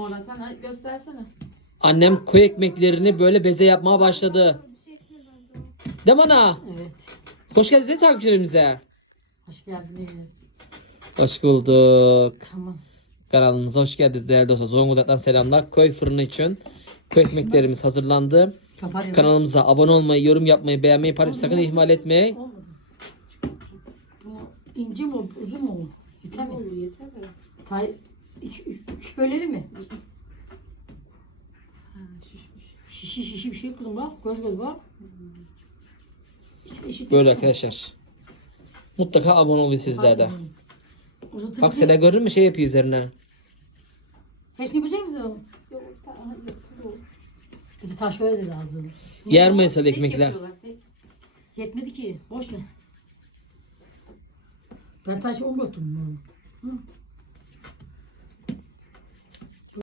orada. Sen göstersene. Annem koyu ekmeklerini böyle beze yapmaya başladı. Değil mi ana? Evet. Hoş geldiniz takipçilerimize. Hoş geldiniz. Hoş bulduk. Tamam. Kanalımıza hoş geldiniz değerli dostlar. Zonguldak'tan selamlar. Köy fırını için köy ekmeklerimiz hazırlandı. Kapat Kanalımıza abone olmayı, yorum yapmayı, beğenmeyi, paylaşmayı sakın ihmal etmeyin. Bu ince mi uzun mu? Yeter mi? Yeter de. Üç, üç, üç böleri mi? Ha, şişmiş. Şişi şişi bir şey yok kızım bak. Göz göz bak. İkisi eşit. Böyle arkadaşlar. Mutlaka abone olun sizler de. Uzatır Bak Sela gördün mü şey yapıyor üzerine. Hepsini yapacak mısın? Yok, yok. Bizi taş öyle dedi ağzını. Yer mi Sela Tek ekmekler? Yetmedi ki. Boş ver. Ben taş un götürdüm. Hı.